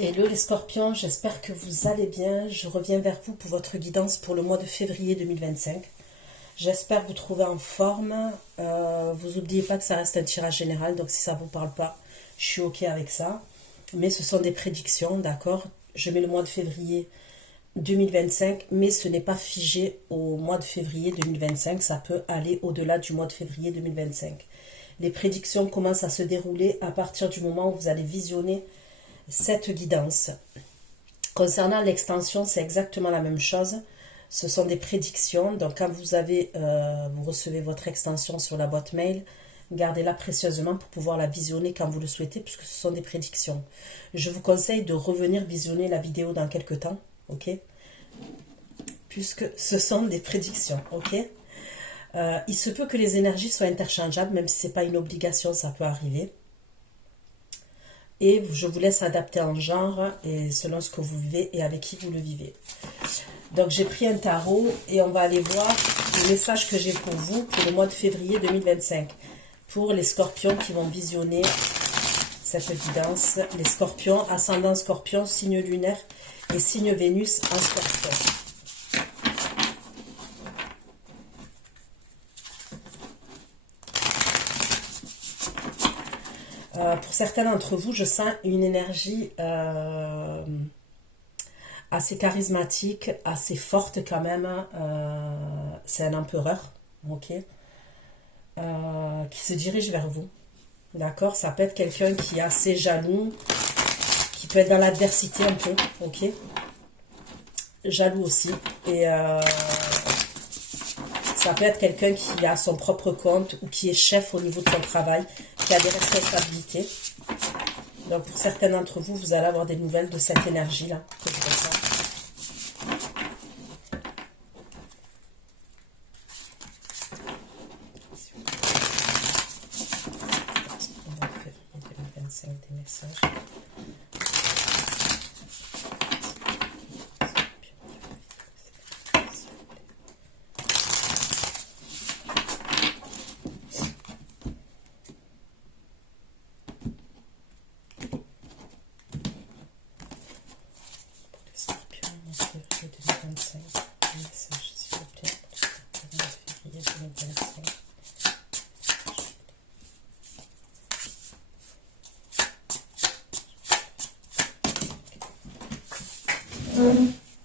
Hello les scorpions, j'espère que vous allez bien. Je reviens vers vous pour votre guidance pour le mois de février 2025. J'espère vous trouver en forme. Vous n'oubliez pas que ça reste un tirage général, donc si ça ne vous parle pas, je suis ok avec ça. Mais ce sont des prédictions, d'accord? Je mets le mois de février 2025, mais ce n'est pas figé au mois de février 2025. Ça peut aller au-delà du mois de février 2025. Les prédictions commencent à se dérouler à partir du moment où vous allez visionner cette guidance. Concernant l'extension, c'est exactement la même chose. Ce sont des prédictions. Donc, quand vous recevez votre extension sur la boîte mail, gardez-la précieusement pour pouvoir la visionner quand vous le souhaitez, puisque ce sont des prédictions. Je vous conseille de revenir visionner la vidéo dans quelques temps, ok? Puisque ce sont des prédictions, ok? Il se peut que les énergies soient interchangeables, même si ce n'est pas une obligation, ça peut arriver. Et je vous laisse adapter en genre et selon ce que vous vivez et avec qui vous le vivez. Donc j'ai pris un tarot et on va aller voir le message que j'ai pour vous pour le mois de février 2025. Pour les scorpions qui vont visionner cette guidance. Les scorpions, ascendant scorpion, signe lunaire et signe Vénus en scorpion. Pour certains d'entre vous, je sens une énergie assez charismatique, assez forte quand même. C'est un empereur, ok, qui se dirige vers vous. D'accord? Ça peut être quelqu'un qui est assez jaloux, qui peut être dans l'adversité un peu, ok? Jaloux aussi. Et ça peut être quelqu'un qui a son propre compte ou qui est chef au niveau de son travail, qui a des responsabilités. Donc pour certains d'entre vous, vous allez avoir des nouvelles de cette énergie-là que je ressens. On va faire 2025 des messages.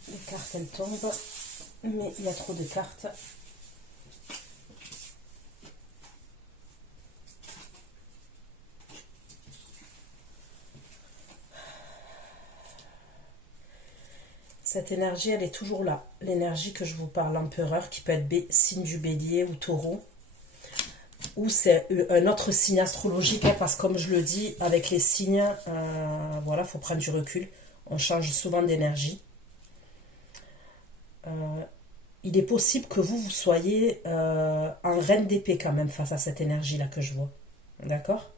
Les cartes elles tombent, mais il y a trop de cartes. Cette énergie, elle est toujours là. L'énergie que je vous parle, l'empereur, qui peut être signe du bélier ou taureau. Ou c'est un autre signe astrologique, hein, parce que comme je le dis, avec les signes, voilà, il faut prendre du recul. On change souvent d'énergie. Il est possible que vous soyez en reine d'épée quand même face à cette énergie-là que je vois. D'accord?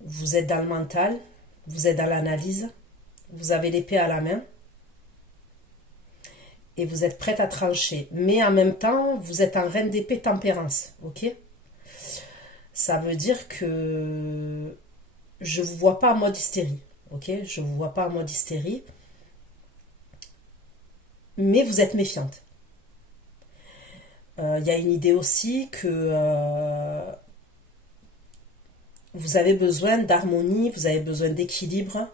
Vous êtes dans le mental, vous êtes dans l'analyse, vous avez l'épée à la main et vous êtes prête à trancher. Mais en même temps, vous êtes en reine d'épée tempérance, ok? Ça veut dire que je ne vous vois pas en mode hystérie, ok? Je ne vous vois pas en mode hystérie, mais vous êtes méfiante. Y a une idée aussi que vous avez besoin d'harmonie, vous avez besoin d'équilibre.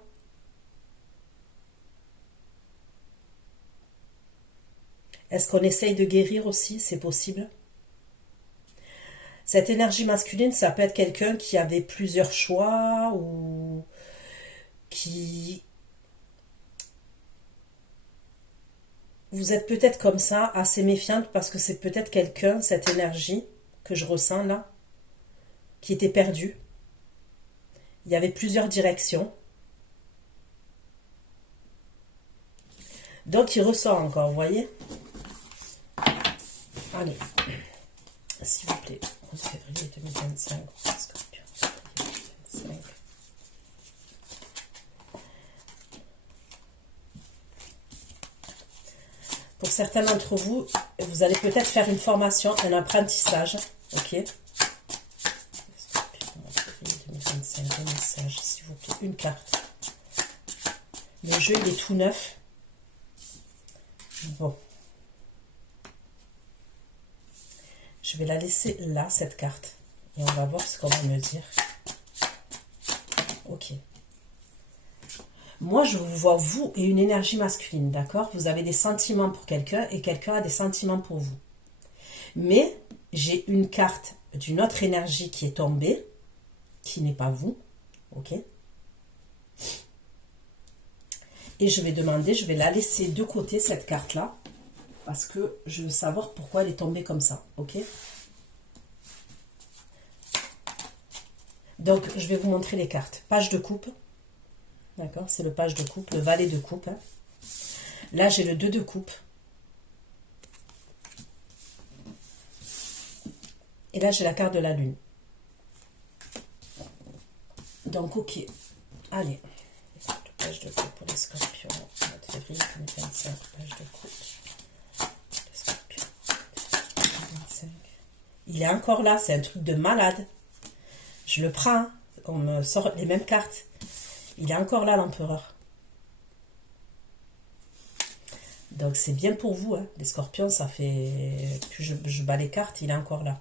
Est-ce qu'on essaye de guérir aussi? C'est possible. Cette énergie masculine, ça peut être quelqu'un qui avait plusieurs choix ou qui... Vous êtes peut-être comme ça, assez méfiante, parce que c'est peut-être quelqu'un, cette énergie que je ressens là, qui était perdu. Il y avait plusieurs directions. Donc il ressort encore, vous voyez? Allez, s'il vous plaît, 11 février 2025, Scorpion, 2025. Pour certains d'entre vous, vous allez peut-être faire une formation, un apprentissage, ok? 2025, 2025. message, s'il vous plaît. Une carte. Le jeu, il est tout neuf. Bon. Je vais la laisser là, cette carte. Et on va voir ce qu'on va me dire. Ok. Moi, je vous vois, vous, et une énergie masculine, d'accord? Vous avez des sentiments pour quelqu'un et quelqu'un a des sentiments pour vous. Mais j'ai une carte d'une autre énergie qui est tombée, qui n'est pas vous, ok? Et je vais demander, je vais la laisser de côté, cette carte-là, parce que je veux savoir pourquoi elle est tombée comme ça, ok? Donc, je vais vous montrer les cartes. Page de coupe, d'accord? C'est le page de coupe, le valet de coupe. Hein. Là, j'ai le 2 de coupe. Et là, j'ai la carte de la lune. Donc, ok. Allez. Page de coupe pour les scorpions. Mois de février 2025. Page de coupe. Les scorpions. 2025. Il est encore là. C'est un truc de malade. Je le prends. Hein. On me sort les mêmes cartes. Il est encore là, l'empereur. Donc, c'est bien pour vous. Hein. Les scorpions, ça fait... Plus je bats les cartes, il est encore là.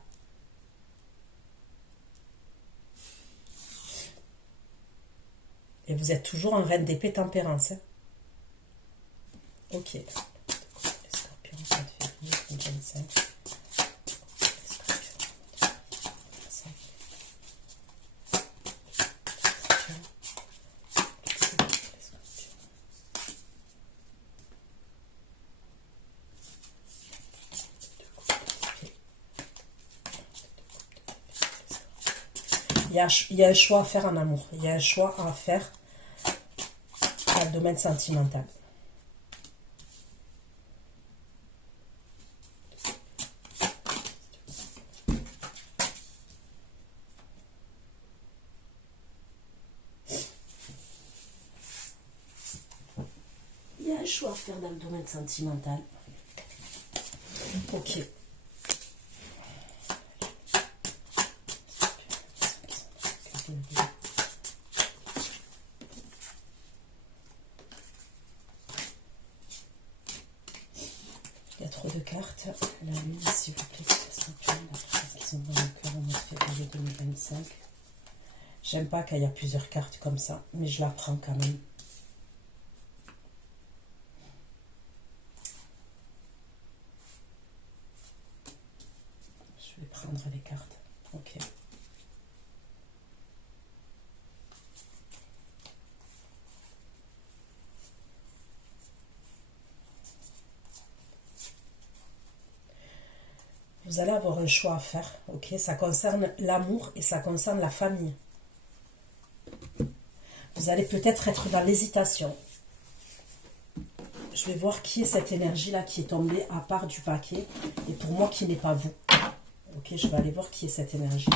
Et vous êtes toujours en reine d'épée tempérance. Hein. Ok. Les scorpions, 4 février 2025. Il y a un choix à faire en amour. Il y a un choix à faire dans le domaine sentimental. Il y a un choix à faire dans le domaine sentimental. Ok. Il y a trop de cartes. La lune, s'il vous plaît, qui sont dans le cœur au mois de février 2025. J'aime pas qu'il y a plusieurs cartes comme ça, mais je la prends quand même. Je vais prendre les cartes. Ok. Vous allez avoir un choix à faire, ok? Ça concerne l'amour et ça concerne la famille. Vous allez peut-être être dans l'hésitation. Je vais voir qui est cette énergie-là qui est tombée à part du paquet. Et pour moi, qui n'est pas vous. Ok, je vais aller voir qui est cette énergie.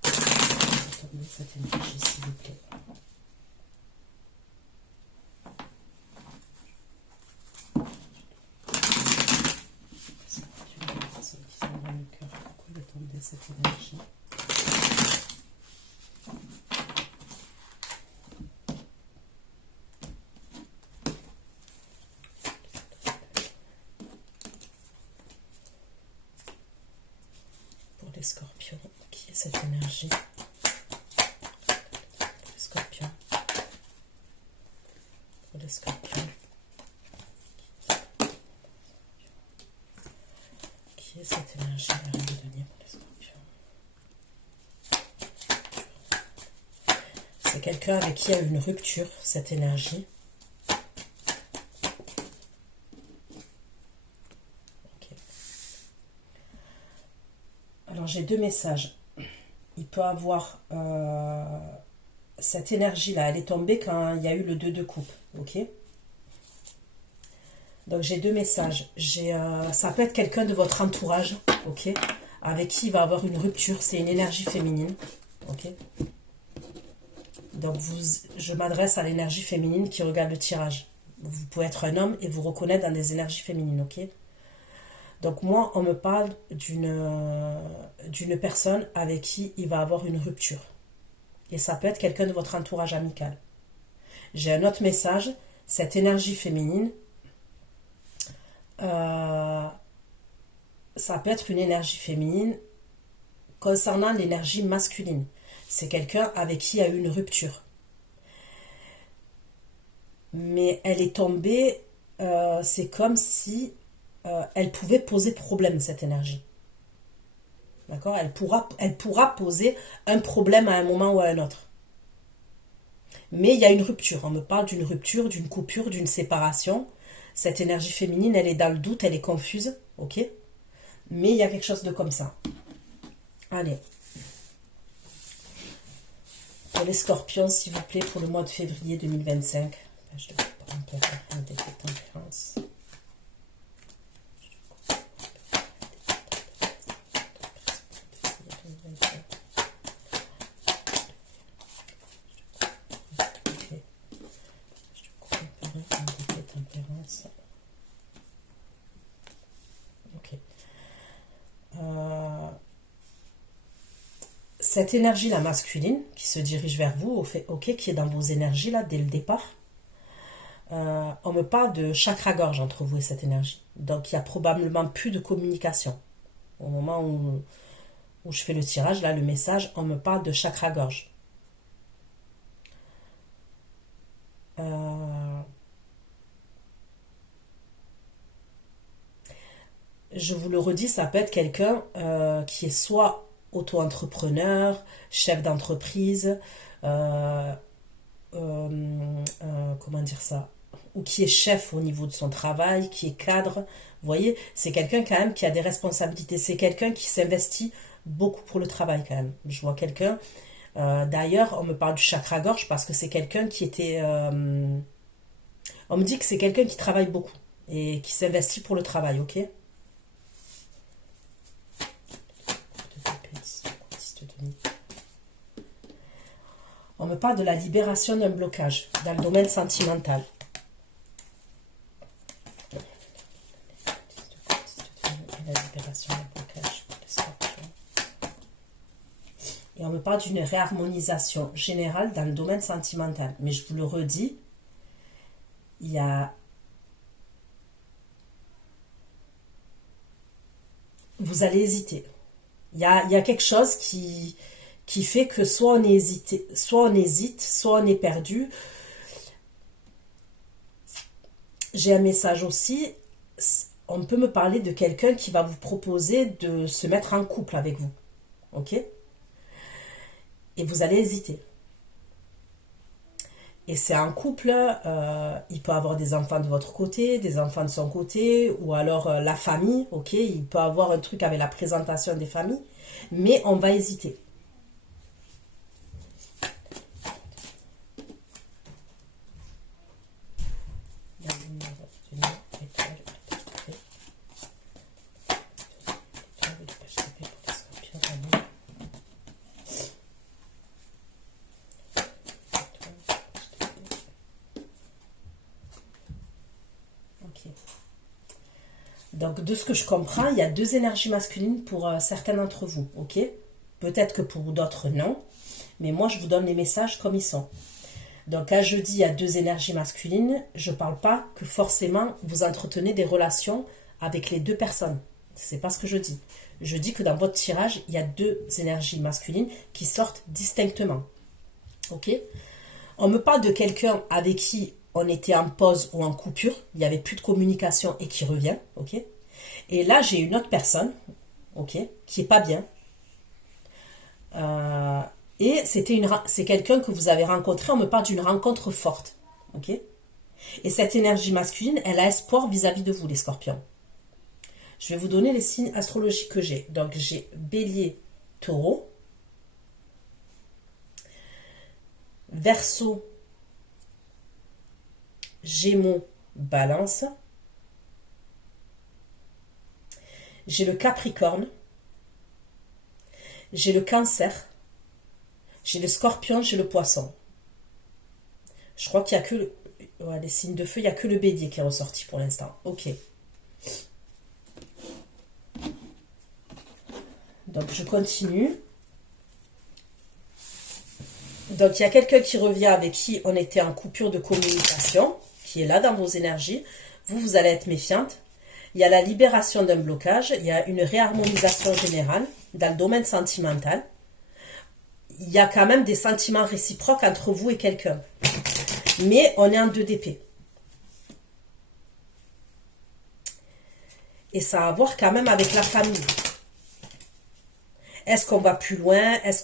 Tombez cette énergie, s'il vous plaît. Pourquoi il est tombé cette énergie? Pour les scorpions, qui est cette énergie? Pour les scorpions. Pour les scorpions. Qui est cette énergie à de donner pour les scorpions? C'est quelqu'un avec qui il y a eu une rupture, cette énergie. Okay. Alors j'ai deux messages. Il peut avoir cette énergie-là, elle est tombée quand il y a eu le 2 de coupe, ok? Donc j'ai deux messages. Ça peut être quelqu'un de votre entourage, ok? Avec qui il va avoir une rupture, c'est une énergie féminine, ok? Donc je m'adresse à l'énergie féminine qui regarde le tirage. Vous pouvez être un homme et vous reconnaître dans des énergies féminines, ok? Donc moi, on me parle d'une personne avec qui il va avoir une rupture. Et ça peut être quelqu'un de votre entourage amical. J'ai un autre message. Cette énergie féminine, ça peut être une énergie féminine concernant l'énergie masculine. C'est quelqu'un avec qui il y a eu une rupture. Mais elle est tombée, c'est comme si elle pouvait poser problème, cette énergie. D'accord? Elle pourra poser un problème à un moment ou à un autre. Mais il y a une rupture. On me parle d'une rupture, d'une coupure, d'une séparation. Cette énergie féminine, elle est dans le doute, elle est confuse. Ok? Mais il y a quelque chose de comme ça. Allez. Pour les scorpions, s'il vous plaît, pour le mois de février 2025. Je devrais pas un peu faire un défi de tempérance. Cette énergie-là masculine qui se dirige vers vous, ok, qui est dans vos énergies là dès le départ, on me parle de chakra-gorge entre vous et cette énergie. Donc il y a probablement plus de communication. Au moment où je fais le tirage, là le message, on me parle de chakra-gorge. Je vous le redis, ça peut être quelqu'un qui est soit auto-entrepreneur, chef d'entreprise, comment dire ça, ou qui est chef au niveau de son travail, qui est cadre. Vous voyez, c'est quelqu'un quand même qui a des responsabilités. C'est quelqu'un qui s'investit beaucoup pour le travail quand même. Je vois quelqu'un, d'ailleurs, on me parle du chakra-gorge parce que c'est quelqu'un qui était... on me dit que c'est quelqu'un qui travaille beaucoup et qui s'investit pour le travail, ok? On me parle de la libération d'un blocage dans le domaine sentimental. La libération d'un blocage. Et on me parle d'une réharmonisation générale dans le domaine sentimental. Mais je vous le redis, il y a... Vous allez hésiter. Il y a quelque chose qui fait que soit on hésite, soit on est perdu. J'ai un message aussi. On peut me parler de quelqu'un qui va vous proposer de se mettre en couple avec vous. Ok? Et vous allez hésiter. Et c'est un couple, il peut avoir des enfants de votre côté, des enfants de son côté, ou alors la famille, ok? Il peut avoir un truc avec la présentation des familles, mais on va hésiter. Donc, de ce que je comprends, il y a deux énergies masculines pour certains d'entre vous, ok? Peut-être que pour d'autres, non. Mais moi, je vous donne les messages comme ils sont. Donc, quand je dis il y a deux énergies masculines, je ne parle pas que forcément vous entretenez des relations avec les deux personnes. C'est pas ce que je dis. Je dis que dans votre tirage, il y a deux énergies masculines qui sortent distinctement. Ok? On me parle de quelqu'un avec qui on était en pause ou en coupure, il n'y avait plus de communication et qui revient, ok? Et là, j'ai une autre personne, ok, qui est pas bien. Et c'est quelqu'un que vous avez rencontré, on me parle d'une rencontre forte, ok? Et cette énergie masculine, elle a espoir vis-à-vis de vous, les scorpions. Je vais vous donner les signes astrologiques que j'ai. Donc, j'ai Bélier, Taureau, Verseau, Gémeaux, Balance. J'ai le Capricorne. J'ai le Cancer. J'ai le Scorpion, j'ai le Poisson. Je crois qu'il n'y a que les signes de feu, il n'y a que le Bélier qui est ressorti pour l'instant. Ok. Donc je continue. Donc, il y a quelqu'un qui revient avec qui on était en coupure de communication, qui est là dans vos énergies. Vous, vous allez être méfiante. Il y a la libération d'un blocage. Il y a une réharmonisation générale dans le domaine sentimental. Il y a quand même des sentiments réciproques entre vous et quelqu'un. Mais on est en 2 d'épée. Et ça a à voir quand même avec la famille. Est-ce qu'on va plus loin? Est-ce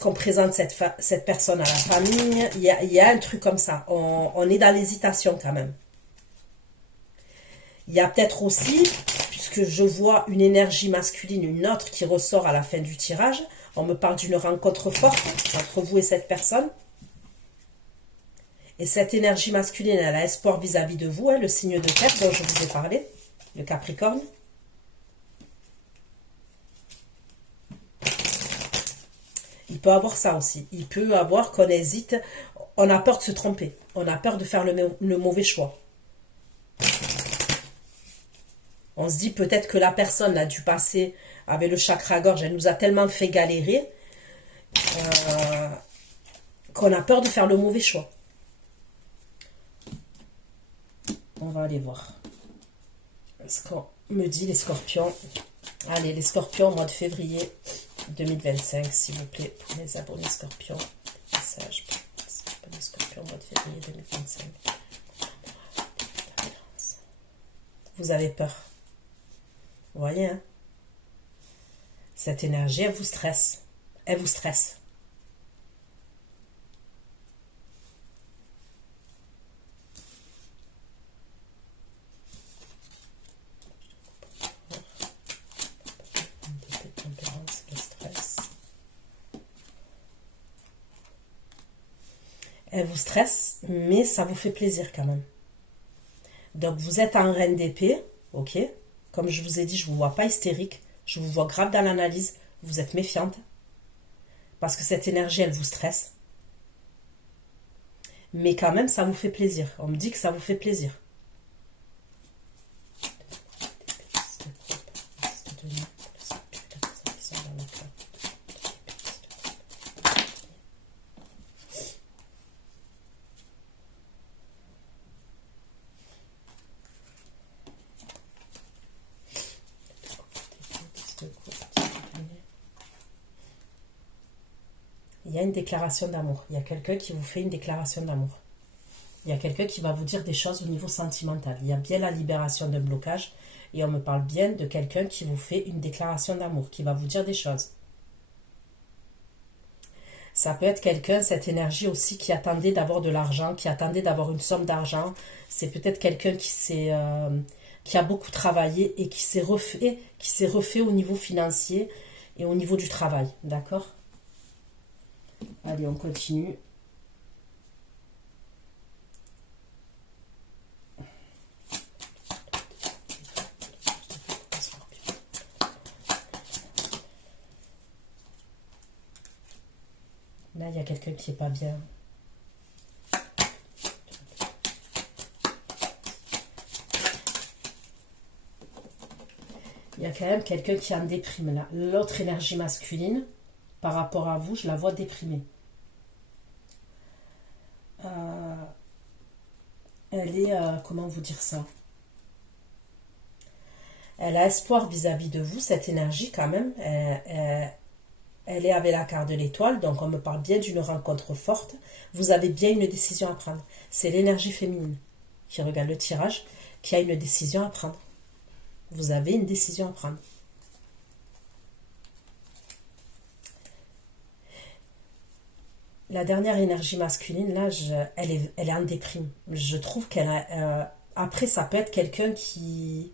qu'on présente cette personne à la famille? Il y a un truc comme ça. On est dans l'hésitation quand même. Il y a peut-être aussi, puisque je vois une énergie masculine, une autre qui ressort à la fin du tirage, on me parle d'une rencontre forte entre vous et cette personne. Et cette énergie masculine, elle a espoir vis-à-vis de vous, hein, le signe de terre dont je vous ai parlé, le Capricorne. Il peut avoir ça aussi. Il peut avoir qu'on hésite, on a peur de se tromper, on a peur de faire le mauvais choix. On se dit peut-être que la personne a dû passer avec le chakra-gorge, elle nous a tellement fait galérer qu'on a peur de faire le mauvais choix. On va aller voir ce qu'on me dit les scorpions. Allez, les scorpions, mois de février 2025, s'il vous plaît, pour mes abonnés scorpions. Message pour les scorpions, mois de février 2025. Vous avez peur. Vous voyez, hein? Cette énergie, elle vous stresse. Elle vous stresse. Elle vous stresse, mais ça vous fait plaisir quand même. Donc vous êtes en reine d'épée, ok? Comme je vous ai dit, je ne vous vois pas hystérique. Je vous vois grave dans l'analyse. Vous êtes méfiante. Parce que cette énergie, elle vous stresse. Mais quand même, ça vous fait plaisir. On me dit que ça vous fait plaisir. Il y a une déclaration d'amour. Il y a quelqu'un qui vous fait une déclaration d'amour. Il y a quelqu'un qui va vous dire des choses au niveau sentimental. Il y a bien la libération d'un blocage. Et on me parle bien de quelqu'un qui vous fait une déclaration d'amour, qui va vous dire des choses. Ça peut être quelqu'un, cette énergie aussi, qui attendait d'avoir de l'argent, qui attendait d'avoir une somme d'argent. C'est peut-être quelqu'un qui a beaucoup travaillé et qui s'est refait au niveau financier et au niveau du travail. D'accord ? Allez, on continue. Là, il y a quelqu'un qui n'est pas bien. Il y a quand même quelqu'un qui est en déprime là. L'autre énergie masculine, par rapport à vous, je la vois déprimée. Elle est, comment vous dire ça? Elle a espoir vis-à-vis de vous, cette énergie quand même. Elle est avec la carte de l'étoile, donc on me parle bien d'une rencontre forte. Vous avez bien une décision à prendre. C'est l'énergie féminine qui regarde le tirage, qui a une décision à prendre. Vous avez une décision à prendre. La dernière énergie masculine, là, elle est en déprime. Je trouve qu'elle a... après, ça peut être quelqu'un qui...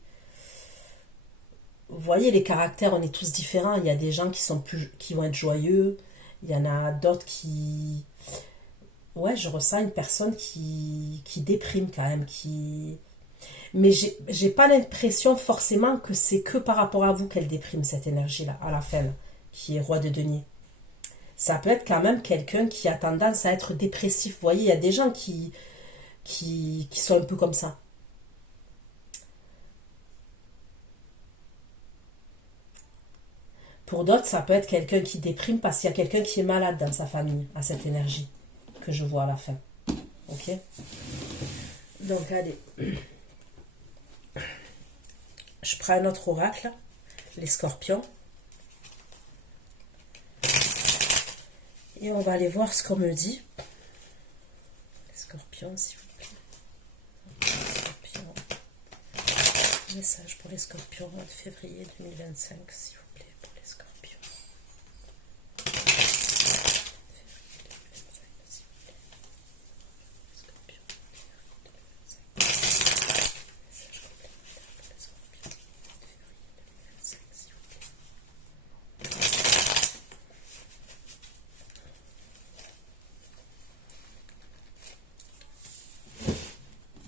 Vous voyez, les caractères, on est tous différents. Il y a des gens qui vont être joyeux. Il y en a d'autres qui... Ouais, je ressens une personne qui déprime quand même. Mais j'ai pas l'impression forcément que c'est que par rapport à vous qu'elle déprime, cette énergie-là, à la fin, là, qui est roi de denier. Ça peut être quand même quelqu'un qui a tendance à être dépressif. Vous voyez, il y a des gens qui sont un peu comme ça. Pour d'autres, ça peut être quelqu'un qui déprime parce qu'il y a quelqu'un qui est malade dans sa famille, à cette énergie que je vois à la fin. Ok? Donc, allez. Je prends un autre oracle, les scorpions. Et on va aller voir ce qu'on me dit. Les scorpions, s'il vous plaît. Scorpions. Message pour les scorpions, mois de février 2025, s'il vous plaît, pour les scorpions.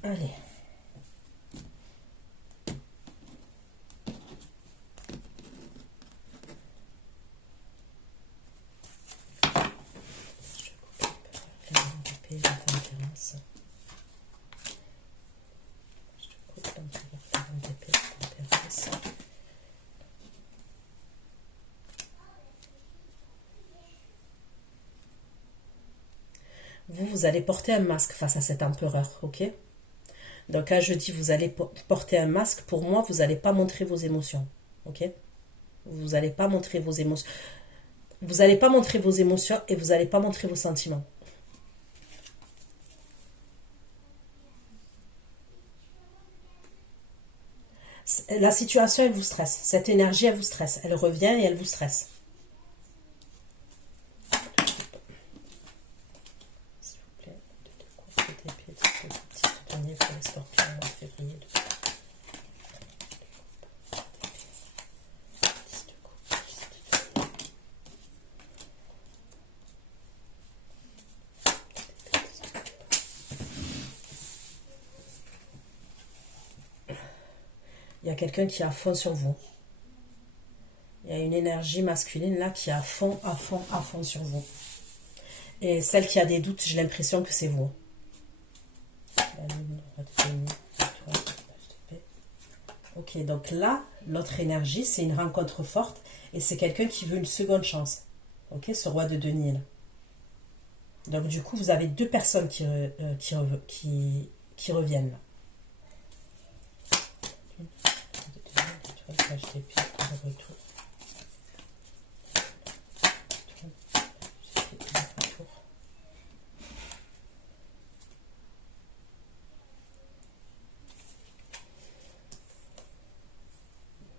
Allez. Vous allez porter un masque face à cet empereur, ok? Donc là, je dis, vous allez porter un masque. Pour moi, vous n'allez pas montrer vos émotions, ok? Vous n'allez pas montrer vos émotions. Vous n'allez pas montrer vos émotions et vous n'allez pas montrer vos sentiments. La situation, elle vous stresse. Cette énergie, elle vous stresse. Elle revient et elle vous stresse. S'il vous plaît, des pieds, des petits derniers pour les scorpions en février. Il y a quelqu'un qui est à fond sur vous. Il y a une énergie masculine là qui est à fond, à fond, à fond sur vous. Et celle qui a des doutes, j'ai l'impression que c'est vous. Ok, donc là, l'autre énergie, c'est une rencontre forte et c'est quelqu'un qui veut une seconde chance. Ok, ce roi de denier là. Donc du coup, vous avez deux personnes qui reviennent là.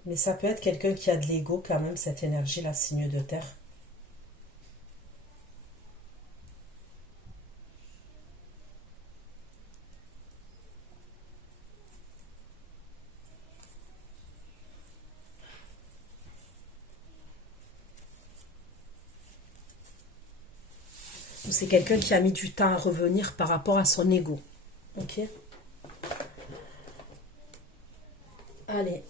Mais ça peut être quelqu'un qui a de l'ego quand même, cette énergie-là, signe de terre. Ou c'est quelqu'un qui a mis du temps à revenir par rapport à son ego. Ok? Allez.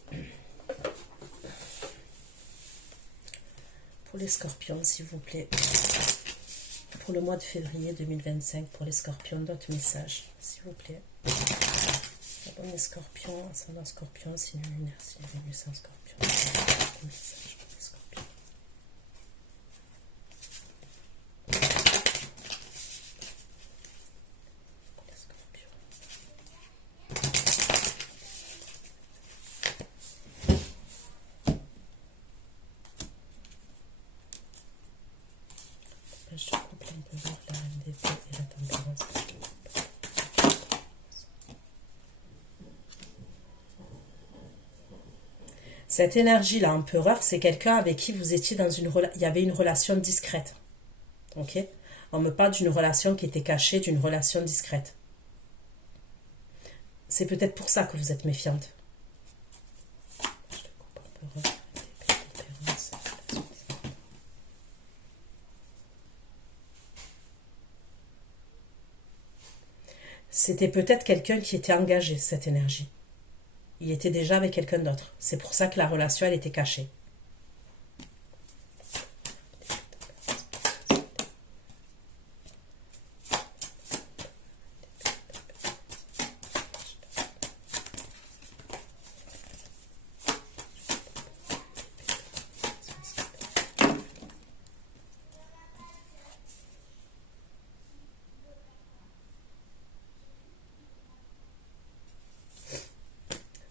Pour les scorpions, s'il vous plaît. Pour le mois de février 2025, pour les scorpions, d'autres messages, s'il vous plaît. D'abord les scorpions, ascendant scorpion, signe lunaire, signe Vénus en scorpion. Des messages pour les scorpions. Pour les scorpions. Je te couple un peu vers la MDP et la tempérance. Cette énergie-là, empereur, c'est quelqu'un avec qui vous étiez dans une relation. Il y avait une relation discrète. Ok? On me parle d'une relation qui était cachée, d'une relation discrète. C'est peut-être pour ça que vous êtes méfiante. Je te coupe empereur. C'était peut-être quelqu'un qui était engagé, cette énergie. Il était déjà avec quelqu'un d'autre. C'est pour ça que la relation, elle était cachée.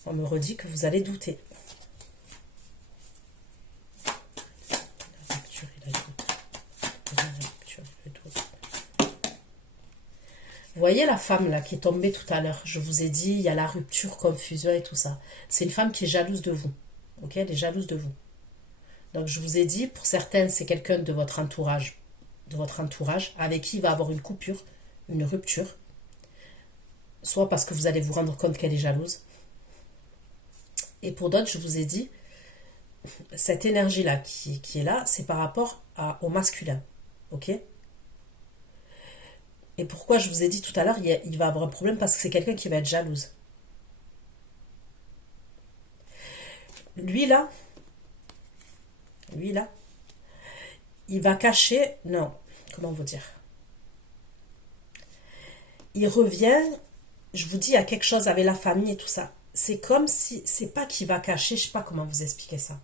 On me redit que vous allez douter. La rupture et la doute. La rupture et le doute. Vous voyez la femme là qui est tombée tout à l'heure. Je vous ai dit, il y a la rupture, confusion et tout ça. C'est une femme qui est jalouse de vous. Ok, elle est jalouse de vous. Donc je vous ai dit, pour certaines, c'est quelqu'un de votre entourage, avec qui il va avoir une coupure, une rupture. Soit parce que vous allez vous rendre compte qu'elle est jalouse. Et pour d'autres, je vous ai dit, cette énergie-là qui est là, c'est par rapport au masculin. Ok? Et pourquoi je vous ai dit tout à l'heure, il va avoir un problème parce que c'est quelqu'un qui va être jalouse. Lui là, il va cacher, non, comment vous dire? Il revient, je vous dis, il y a quelque chose avec la famille et tout ça. C'est comme si, c'est pas qu'il va cacher, je sais pas comment vous expliquer ça.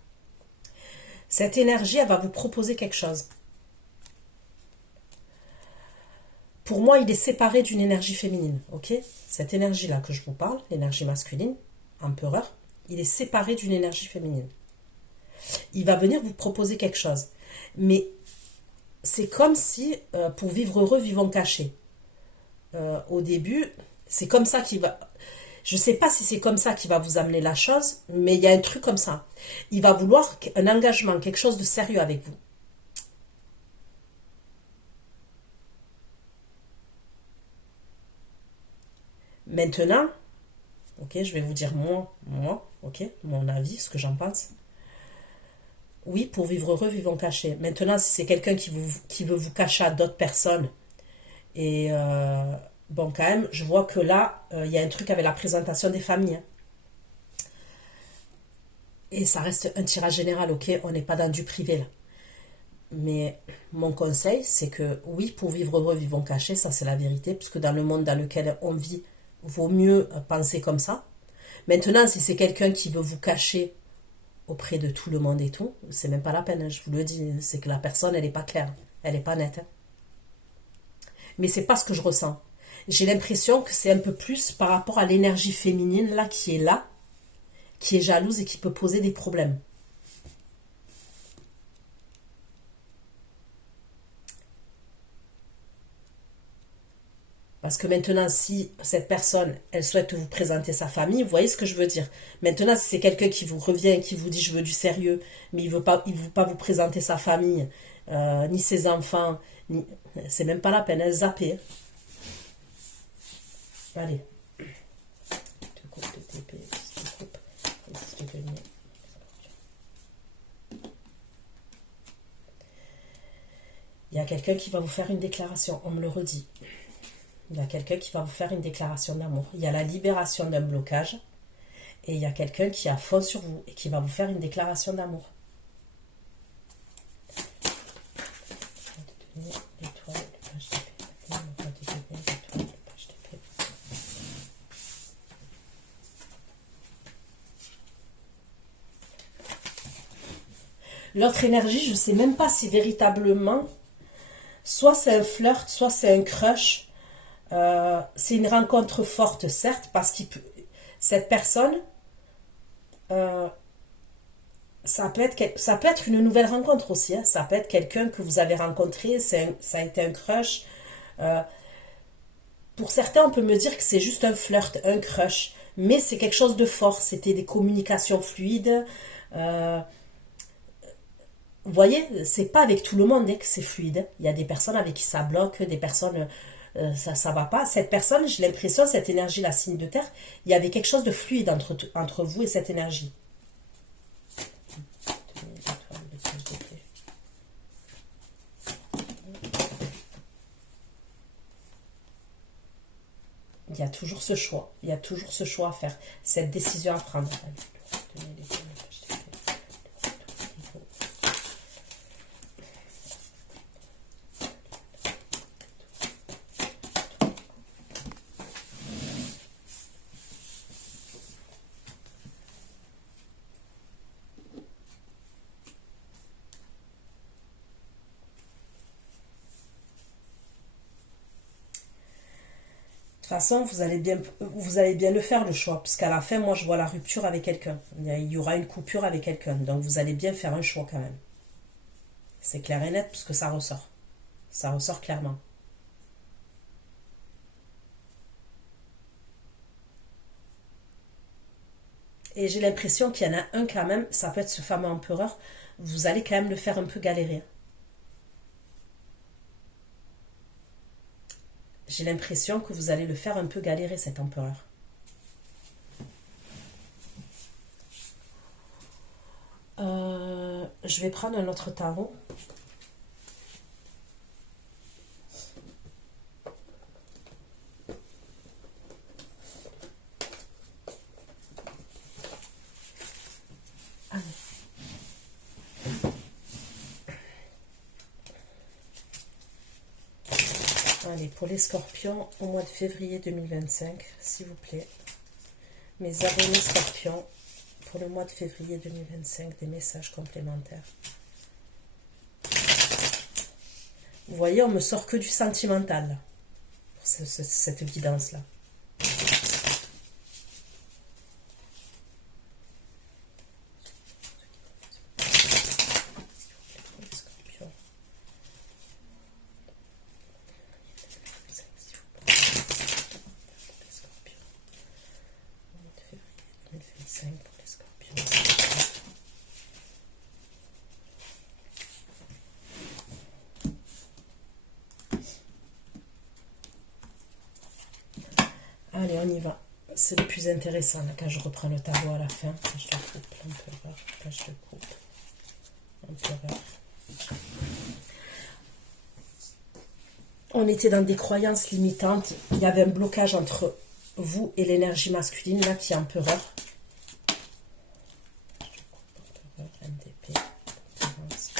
Cette énergie, elle va vous proposer quelque chose. Pour moi, il est séparé d'une énergie féminine, ok? Cette énergie-là que je vous parle, l'énergie masculine, empereur, il est séparé d'une énergie féminine. Il va venir vous proposer quelque chose. Mais c'est comme si, pour vivre heureux, vivons cachés. Au début, c'est comme ça qu'il va... Je ne sais pas si c'est comme ça qu'il va vous amener la chose, mais il y a un truc comme ça. Il va vouloir un engagement, quelque chose de sérieux avec vous. Maintenant, ok, je vais vous dire ok, mon avis, ce que j'en pense. Oui, pour vivre heureux, vivons cachés. Maintenant, si c'est quelqu'un qui veut vous cacher à d'autres personnes, et bon, quand même, je vois que là, il y a un truc avec la présentation des familles. Hein. Et ça reste un tirage général, ok? On n'est pas dans du privé là. Mais mon conseil, c'est que oui, pour vivre heureux, vivons cachés, ça c'est la vérité, puisque dans le monde dans lequel on vit, vaut mieux penser comme ça. Maintenant, si c'est quelqu'un qui veut vous cacher auprès de tout le monde et tout, c'est même pas la peine, hein, je vous le dis, c'est que la personne, elle n'est pas claire, elle n'est pas nette. Hein. Mais c'est pas ce que je ressens. J'ai l'impression que c'est un peu plus par rapport à l'énergie féminine là, qui est jalouse et qui peut poser des problèmes. Parce que maintenant, si cette personne, elle souhaite vous présenter sa famille, vous voyez ce que je veux dire. Maintenant, si c'est quelqu'un qui vous revient, qui vous dit je veux du sérieux, mais il veut pas vous présenter sa famille, ni ses enfants, c'est même pas la peine, hein, zappez. Allez. Il y a quelqu'un qui va vous faire une déclaration, on me le redit. Il y a quelqu'un qui va vous faire une déclaration d'amour. Il y a la libération d'un blocage. Et il y a quelqu'un qui a fond sur vous et qui va vous faire une déclaration d'amour. L'autre énergie, je ne sais même pas si véritablement, soit c'est un flirt, soit c'est un crush. C'est une rencontre forte, certes, parce que cette personne, ça peut être une nouvelle rencontre aussi. Hein. Ça peut être quelqu'un que vous avez rencontré, ça a été un crush. Euh, pour certains, on peut me dire que c'est juste un flirt, un crush, mais c'est quelque chose de fort. C'était des communications fluides. Vous voyez, c'est pas avec tout le monde hein, que c'est fluide. Il y a des personnes avec qui ça bloque, des personnes ça va pas. Cette personne, j'ai l'impression, cette énergie, la signe de terre, il y avait quelque chose de fluide entre vous et cette énergie. Il y a toujours ce choix. Il y a toujours ce choix à faire. Cette décision à prendre. façon, vous allez bien le faire le choix, puisqu'à la fin, moi, je vois la rupture avec quelqu'un. Il y aura une coupure avec quelqu'un, donc vous allez bien faire un choix quand même. C'est clair et net, puisque ça ressort. Ça ressort clairement. Et j'ai l'impression qu'il y en a un quand même, ça peut être ce fameux empereur, vous allez quand même le faire un peu galérer. J'ai l'impression que vous allez le faire un peu galérer, cet empereur. Je vais prendre un autre tarot. Allez. Allez, pour les scorpions, au mois de février 2025, s'il vous plaît. Mes abonnés scorpions, pour le mois de février 2025, des messages complémentaires. Vous voyez, on me sort que du sentimental, là, pour cette guidance-là. Allez, on y va. C'est le plus intéressant, là, quand je reprends le tarot à la fin. Quand je le coupe, l'empereur. Quand je le coupe, l'empereur. On était dans des croyances limitantes. Il y avait un blocage entre vous et l'énergie masculine, là, qui est empereur. Empereur, MDP, tempérance.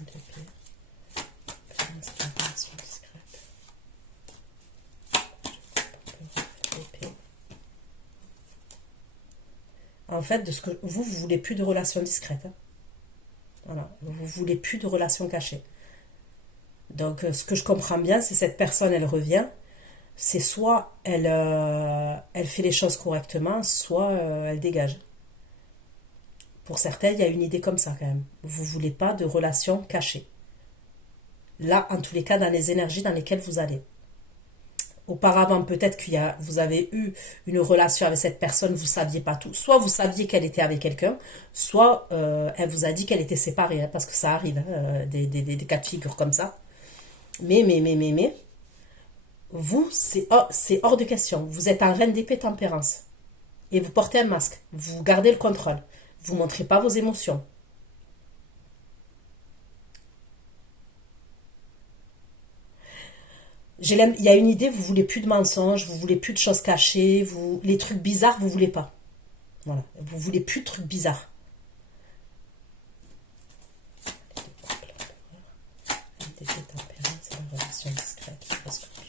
MDP. En fait, de ce que vous voulez plus de relations discrètes. Hein. Voilà, vous voulez plus de relations cachées. Donc, ce que je comprends bien, c'est cette personne, elle revient. C'est soit elle fait les choses correctement, soit elle dégage. Pour certains, il y a une idée comme ça quand même. Vous voulez pas de relations cachées. Là, en tous les cas, dans les énergies dans lesquelles vous allez. Auparavant, peut-être vous avez eu une relation avec cette personne, vous ne saviez pas tout. Soit vous saviez qu'elle était avec quelqu'un, soit elle vous a dit qu'elle était séparée, hein, parce que ça arrive, hein, des cas de figure comme ça. Mais, vous, c'est hors de question. Vous êtes en reine d'épée tempérance. Et vous portez un masque. Vous gardez le contrôle. Vous ne montrez pas vos émotions. Il y a une idée, vous voulez plus de mensonges, vous voulez plus de choses cachées, les trucs bizarres, vous voulez pas. Voilà, vous voulez plus de trucs bizarres. C'est la relation discrète, le scorpion.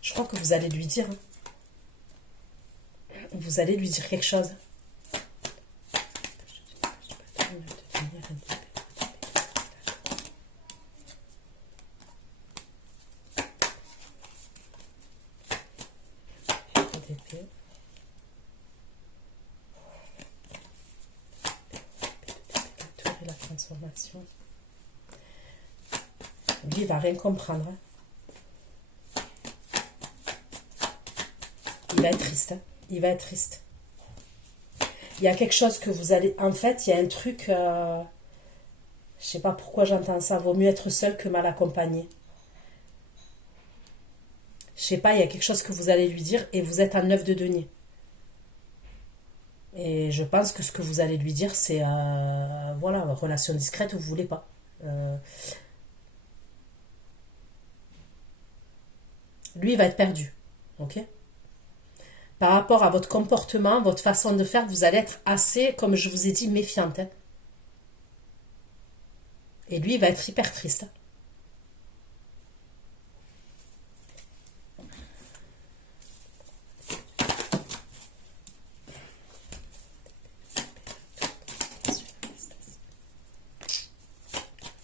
Je crois que vous allez lui dire. Vous allez lui dire quelque chose. transformation. Lui, il va rien comprendre. Il va être triste. Il va être triste. Il y a quelque chose que vous allez... En fait, il y a un truc... Je sais pas pourquoi j'entends ça. Vaut mieux être seul que mal accompagné. Je sais pas, il y a quelque chose que vous allez lui dire et vous êtes en 9 de denier. Et je pense que ce que vous allez lui dire, c'est... voilà, relation discrète, vous voulez pas. Lui, il va être perdu. Ok? Par rapport à votre comportement, votre façon de faire, vous allez être assez, comme je vous ai dit, méfiante. Hein. Et lui, il va être hyper triste. Je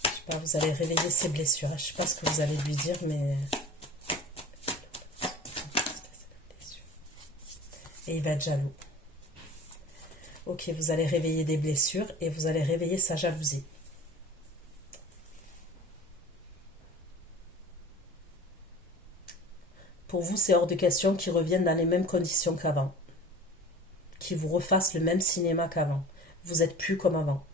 sais pas, vous allez réveiller ses blessures. Je sais pas ce que vous allez lui dire, mais... Et il va être jaloux. Ok, vous allez réveiller des blessures et vous allez réveiller sa jalousie. Pour vous, c'est hors de question qu'ils reviennent dans les mêmes conditions qu'avant. Qu'ils vous refassent le même cinéma qu'avant. Vous n'êtes plus comme avant.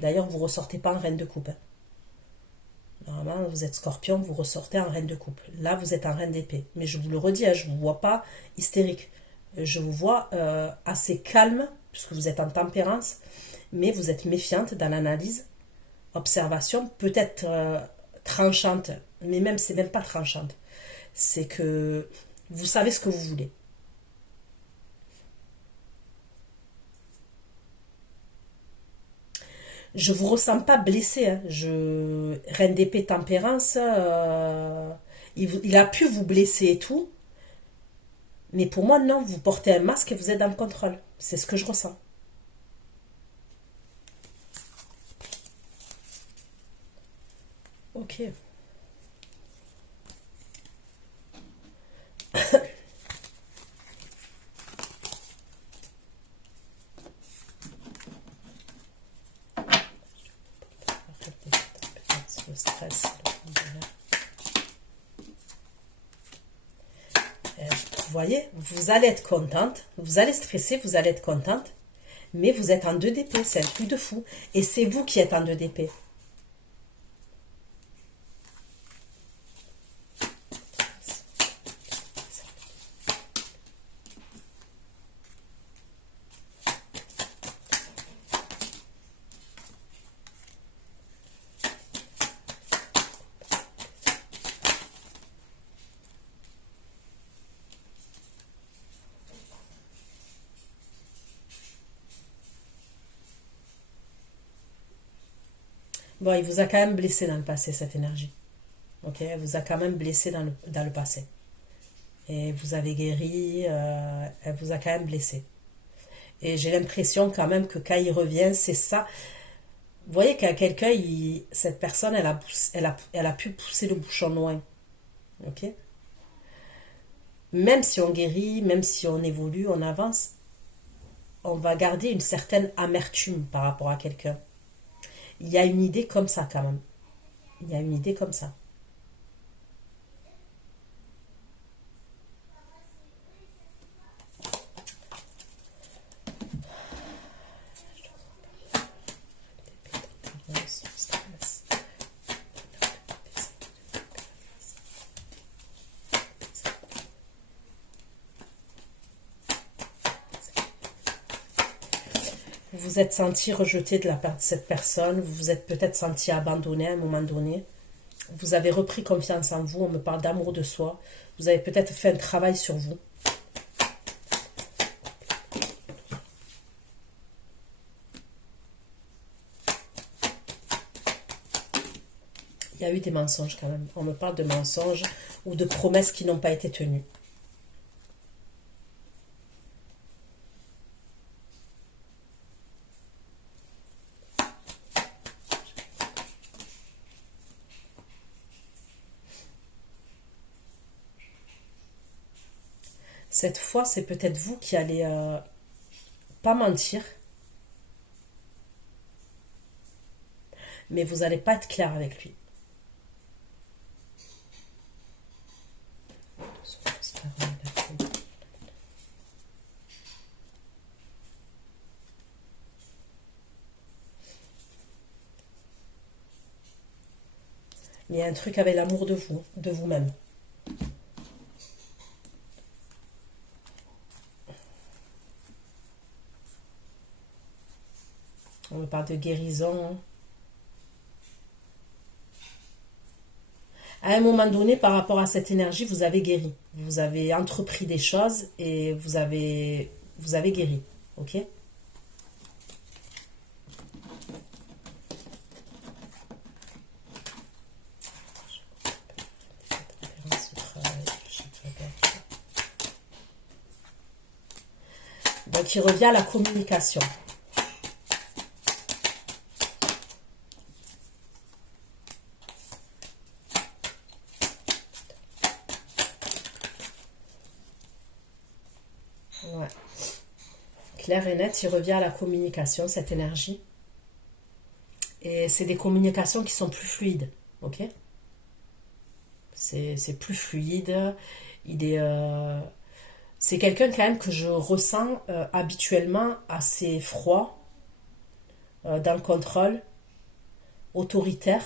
D'ailleurs, vous ne ressortez pas en reine de coupe. Hein. Normalement, vous êtes scorpion, vous ressortez en reine de coupe. Là, vous êtes en reine d'épée. Mais je vous le redis, hein, je ne vous vois pas hystérique. Je vous vois assez calme, puisque vous êtes en tempérance, mais vous êtes méfiante dans l'analyse, observation, peut-être tranchante, mais même, c'est même pas tranchante. C'est que vous savez ce que vous voulez. Je vous ressens pas blessé. Hein. Reine d'épée tempérance, il a pu vous blesser et tout. Mais pour moi, non, vous portez un masque et vous êtes dans le contrôle. C'est ce que je ressens. Ok. Le stress, vous voyez, vous allez être contente, vous allez stresser, vous allez être contente, mais vous êtes en 2 d'épée, c'est un truc de fou. Et c'est vous qui êtes en 2 d'épée. Bon, il vous a quand même blessé dans le passé, cette énergie. Ok, elle vous a quand même blessé dans le passé. Et vous avez guéri, elle vous a quand même blessé. Et j'ai l'impression quand même que quand il revient, c'est ça. Vous voyez qu'à quelqu'un, cette personne, elle a pu pousser le bouchon loin. Ok. Même si on guérit, même si on évolue, on avance, on va garder une certaine amertume par rapport à quelqu'un. Il y a une idée comme ça quand même. Il y a une idée comme ça. Vous vous êtes senti rejeté de la part de cette personne, vous vous êtes peut-être senti abandonné à un moment donné. Vous avez repris confiance en vous, on me parle d'amour de soi. Vous avez peut-être fait un travail sur vous. Il y a eu des mensonges quand même. On me parle de mensonges ou de promesses qui n'ont pas été tenues. Cette fois, c'est peut-être vous qui allez pas mentir. mais vous n'allez pas être clair avec lui. Mais il y a un truc avec l'amour de vous, de vous-même. On me parle de guérison. À un moment donné, par rapport à cette énergie, vous avez guéri. Vous avez entrepris des choses et vous avez guéri. Ok? Donc, il revient à la communication. Ouais. Clair et net, il revient à la communication, cette énergie. Et c'est des communications qui sont plus fluides. Ok? C'est plus fluide. C'est quelqu'un quand même que je ressens habituellement assez froid, dans le contrôle, autoritaire.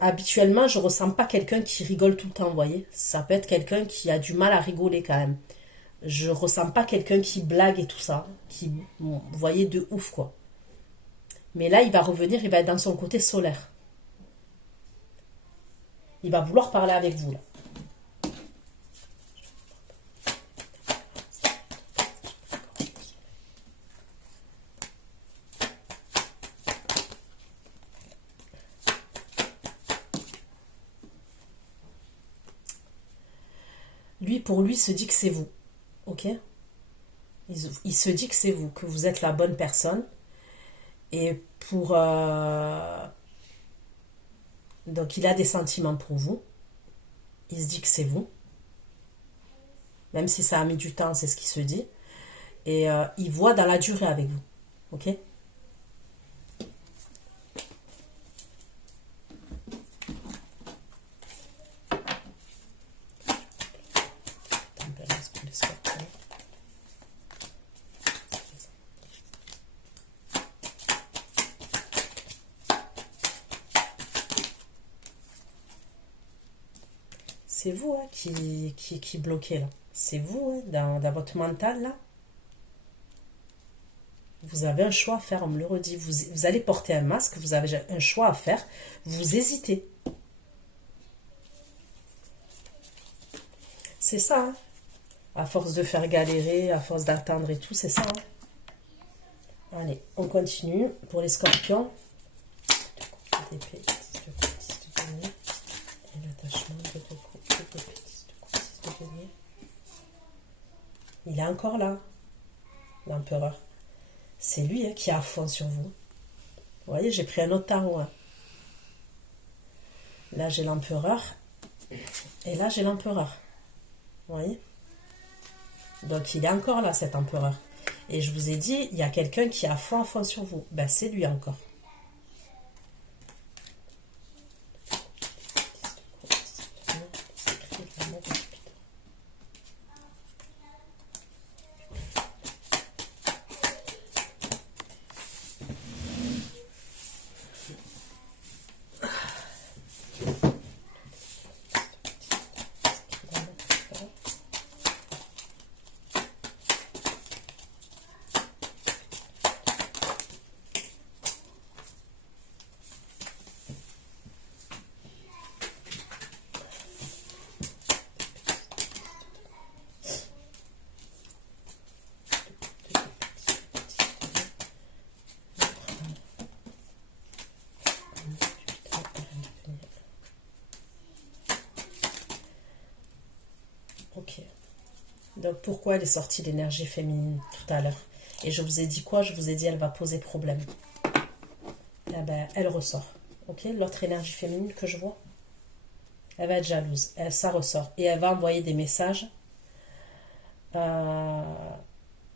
Habituellement, je ressens pas quelqu'un qui rigole tout le temps, vous voyez. Ça peut être quelqu'un qui a du mal à rigoler quand même. Je ressens pas quelqu'un qui blague et tout ça, vous voyez, de ouf quoi. Mais là, il va revenir, il va être dans son côté solaire. Il va vouloir parler avec vous là. Lui, pour lui, se dit que c'est vous. Ok? Il se dit que c'est vous, que vous êtes la bonne personne. Et donc, il a des sentiments pour vous. Il se dit que c'est vous. Même si ça a mis du temps, c'est ce qu'il se dit. Et il voit dans la durée avec vous. Ok? C'est vous hein, qui bloquez là. C'est vous, hein, dans votre mental là. Vous avez un choix à faire, on me le redit. Vous allez porter un masque, vous avez un choix à faire. Vous hésitez. C'est ça, hein. À force de faire galérer, à force d'attendre et tout, c'est ça. Hein. Allez, on continue. Pour les scorpions. Il est encore là, l'empereur. C'est lui hein, qui est à fond sur vous. Vous voyez, j'ai pris un autre tarot. Hein. Là, j'ai l'empereur. Et là, j'ai l'empereur. Vous voyez? Donc, il est encore là, cet empereur. Et je vous ai dit, il y a quelqu'un qui est à fond sur vous. Ben, c'est lui encore. Ok. Donc pourquoi elle est sortie l'énergie féminine tout à l'heure? Et je vous ai dit quoi? Je vous ai dit elle va poser problème. Eh ben, elle ressort. Ok. L'autre énergie féminine que je vois, elle va être jalouse. Ça ressort. Et elle va envoyer des messages à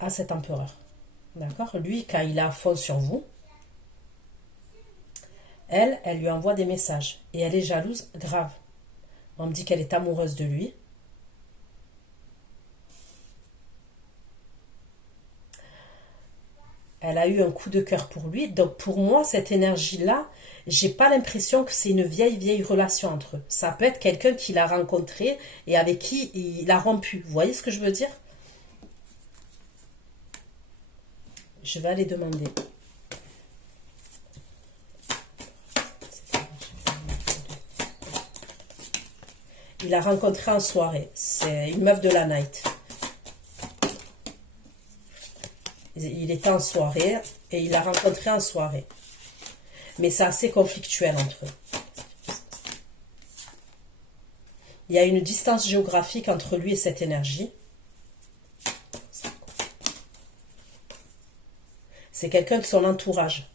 cet empereur. D'accord? Lui, quand il est à fond sur vous, Elle lui envoie des messages. Et elle est jalouse, grave. On me dit qu'elle est amoureuse de lui. Elle a eu un coup de cœur pour lui. Donc pour moi, cette énergie-là, j'ai pas l'impression que c'est une vieille relation entre eux. Ça peut être quelqu'un qu'il a rencontré et avec qui il a rompu. Vous voyez ce que je veux dire? Je vais aller demander. Il a rencontré en soirée. C'est une meuf de la night. Il était en soirée et il l'a rencontré en soirée. Mais c'est assez conflictuel entre eux. Il y a une distance géographique entre lui et cette énergie. C'est quelqu'un de son entourage.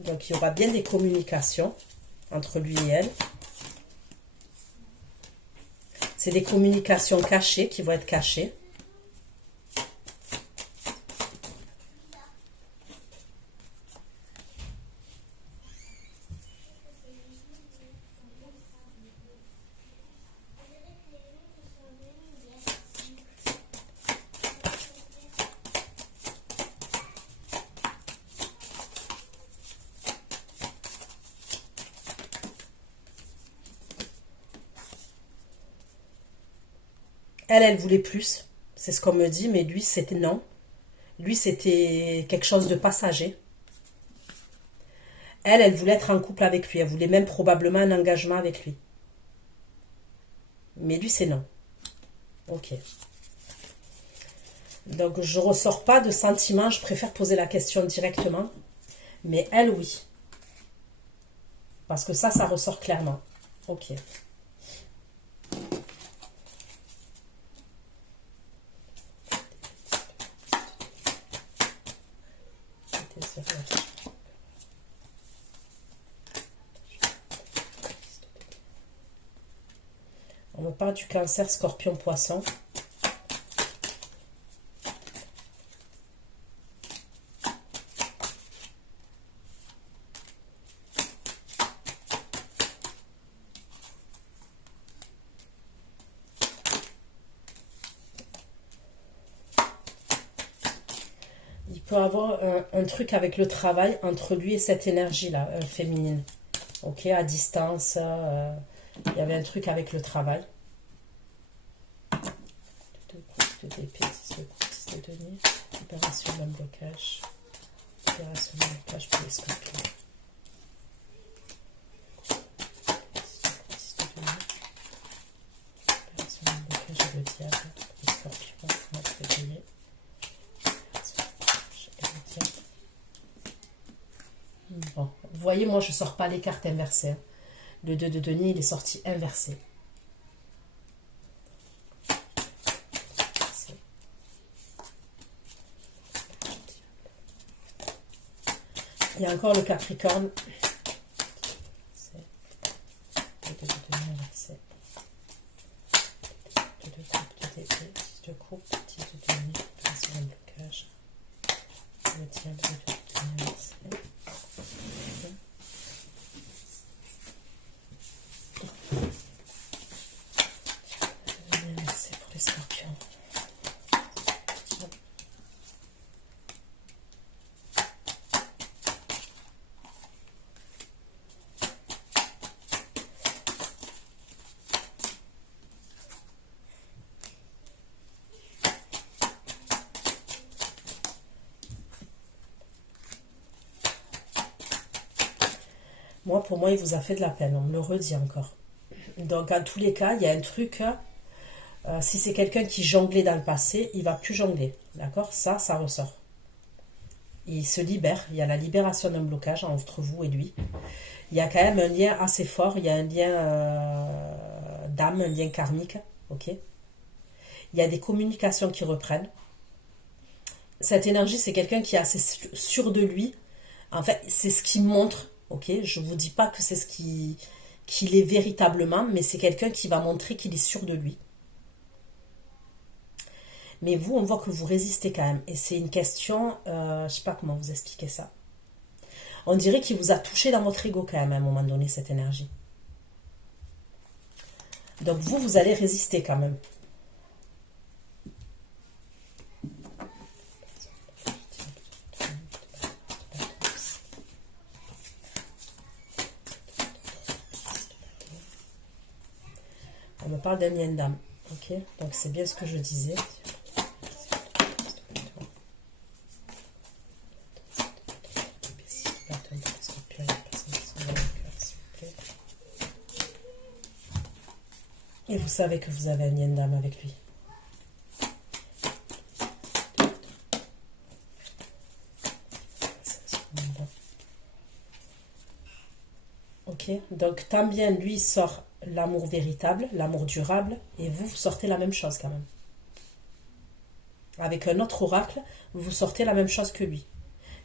Donc il y aura bien des communications entre lui et elle. C'est des communications cachées qui vont être cachées. Elle voulait plus. C'est ce qu'on me dit, mais lui, c'était non. Lui, c'était quelque chose de passager. Elle voulait être en couple avec lui. Elle voulait même probablement un engagement avec lui. Mais lui, c'est non. Ok. Donc, je ne ressors pas de sentiment. Je préfère poser la question directement. Mais elle, oui. Parce que ça ressort clairement. Ok. On me parle du Cancer, Scorpion, Poisson. Il peut avoir un truc avec le travail entre lui et cette énergie-là, féminine. Ok, à distance, il y avait un truc avec le travail. De d'épée, 6 de denier, opération d'un blocage. Opération d'un blocage pour les scorpions. 6 de denier. Opération d'un blocage et le diable pour les scorpions. 9 de denier. Bon, vous voyez, moi je ne sors pas les cartes inversées. Hein. Le 2 de denier, il est sorti inversé. Il y a encore le Capricorne. Le 2 de denier inversé. 2 de coupe de d'épée, 10 de coupe, 10 de denier, opération de blocage. Le diable, 2 de denier inversé. Moi, pour moi, il vous a fait de la peine, on me le redit encore. Donc, en tous les cas, il y a un truc, si c'est quelqu'un qui jonglait dans le passé, il va plus jongler, d'accord? Ça ressort. Il se libère, il y a la libération d'un blocage entre vous et lui. Il y a quand même un lien assez fort, il y a un lien d'âme, un lien karmique, ok? Il y a des communications qui reprennent. Cette énergie, c'est quelqu'un qui est assez sûr de lui. En fait, c'est ce qui montre. Ok, je ne vous dis pas que c'est ce qu'il est véritablement, mais c'est quelqu'un qui va montrer qu'il est sûr de lui. Mais vous, on voit que vous résistez quand même. Et c'est une question, je sais pas comment vous expliquer ça. On dirait qu'il vous a touché dans votre ego quand même à un moment donné, cette énergie. Donc vous, vous allez résister quand même. On me parle d'un yen d'âme. Ok, donc c'est bien ce que je disais. Et vous savez que vous avez un yen d'âme avec lui. Ok, donc tant bien lui sort l'amour véritable, l'amour durable, et vous, vous sortez la même chose quand même. Avec un autre oracle, vous sortez la même chose que lui.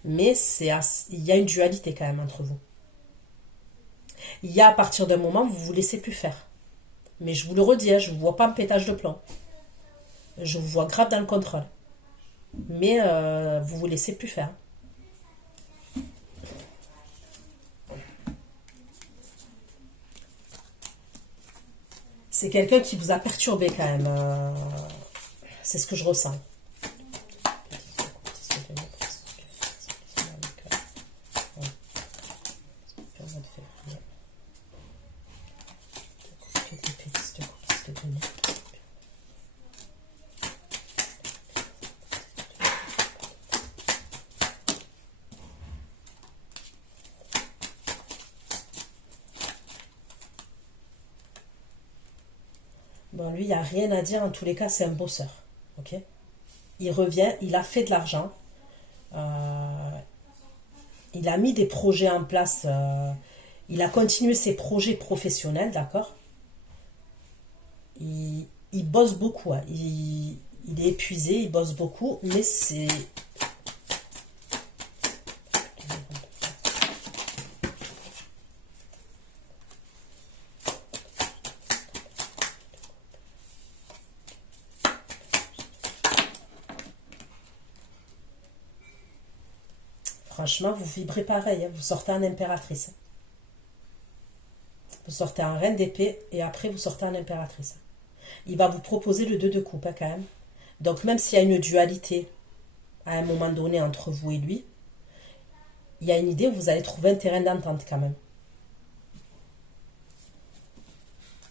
Mais il y a une dualité quand même entre vous. Il y a à partir d'un moment, vous ne vous laissez plus faire. Mais je vous le redis, je ne vous vois pas en pétage de plomb. Je vous vois grave dans le contrôle. Mais vous ne vous laissez plus faire. C'est quelqu'un qui vous a perturbé quand même. C'est ce que je ressens. Bon, lui, il n'y a rien à dire. En tous les cas, c'est un bosseur. Ok, il revient, il a fait de l'argent. Il a mis des projets en place. Il a continué ses projets professionnels, d'accord. Il bosse beaucoup. Hein. Il est épuisé, il bosse beaucoup. Mais c'est... Franchement, vous vibrez pareil. Hein. Vous sortez en impératrice. Vous sortez en reine d'épée et après vous sortez en impératrice. Il va vous proposer le 2 de coupe hein, quand même. Donc même s'il y a une dualité à un moment donné entre vous et lui, il y a une idée où vous allez trouver un terrain d'entente quand même.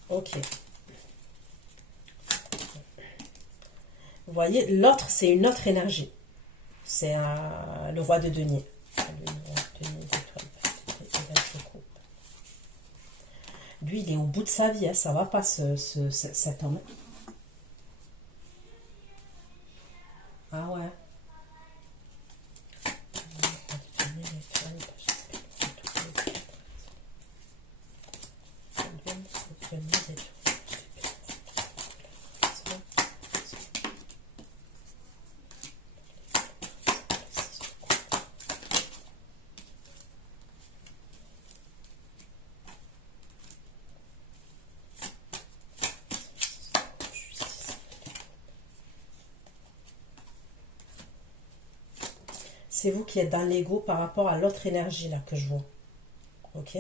Ok. Vous voyez, l'autre, c'est une autre énergie. C'est le roi de denier. Lui, il est au bout de sa vie. Hein. Ça va pas, cet homme. Ah ouais. C'est vous qui êtes dans l'ego par rapport à l'autre énergie là que je vois. Ok?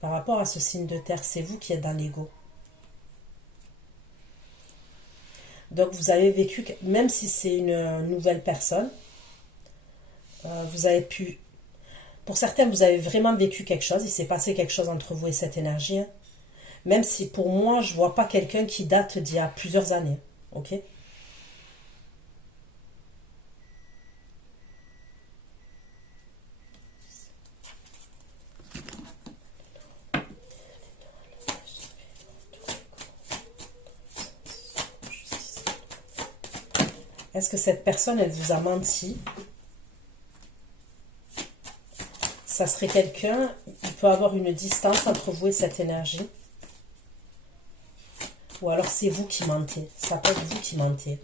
Par rapport à ce signe de terre, c'est vous qui êtes dans l'ego. Donc vous avez vécu, même si c'est une nouvelle personne, vous avez pu... Pour certains, vous avez vraiment vécu quelque chose. Il s'est passé quelque chose entre vous et cette énergie. Hein. Même si pour moi, je ne vois pas quelqu'un qui date d'il y a plusieurs années. Ok? Est-ce que cette personne, elle vous a menti? Ça serait quelqu'un, il peut avoir une distance entre vous et cette énergie. Ou alors c'est vous qui mentez. Ça peut être vous qui mentez.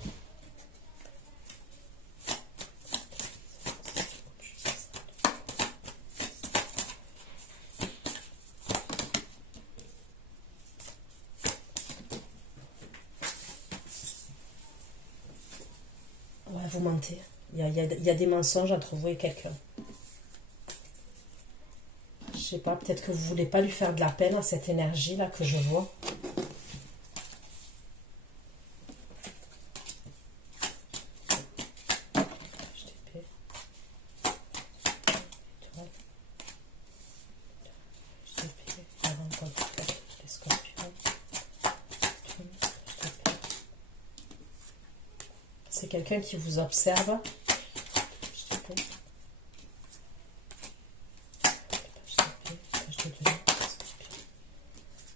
vous mentez. Il y a des mensonges entre vous et quelqu'un. Je sais pas, peut-être que vous voulez pas lui faire de la peine à cette énergie-là que je vois. C'est quelqu'un qui vous observe.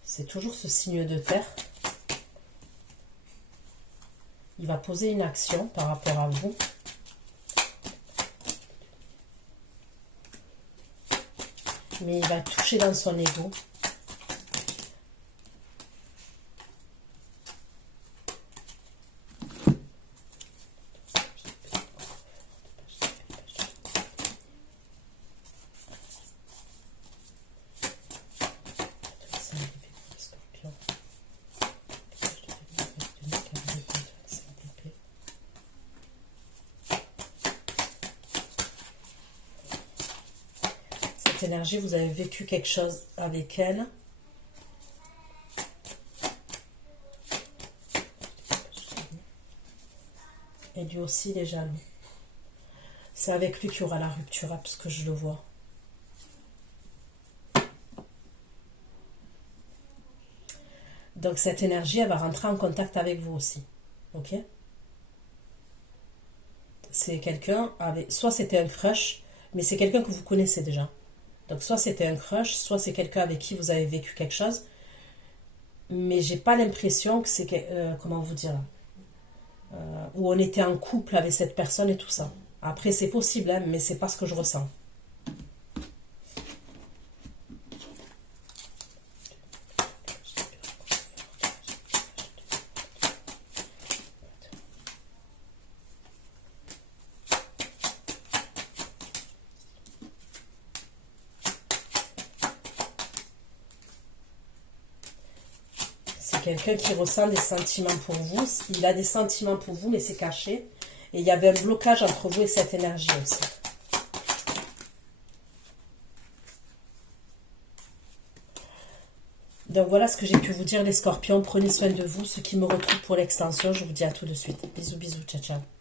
C'est toujours ce signe de terre. Il va poser une action par rapport à vous. Mais il va toucher dans son ego. Énergie, vous avez vécu quelque chose avec elle. Et lui aussi, il est jaloux. C'est avec lui qu'il y aura la rupture, parce que je le vois. Donc cette énergie, elle va rentrer en contact avec vous aussi. Ok? C'est quelqu'un avec... Soit c'était un crush, mais c'est quelqu'un que vous connaissez déjà. Donc soit c'était un crush, soit c'est quelqu'un avec qui vous avez vécu quelque chose. Mais j'ai pas l'impression que c'est... comment vous dire où on était en couple avec cette personne et tout ça. Après c'est possible, hein, mais c'est pas ce que je ressens. Quelqu'un qui ressent des sentiments pour vous. Il a des sentiments pour vous, mais c'est caché. Et il y avait un blocage entre vous et cette énergie aussi. Donc voilà ce que j'ai pu vous dire les scorpions. Prenez soin de vous. Ceux qui me retrouvent pour l'extension, je vous dis à tout de suite. Bisous, bisous, ciao, ciao.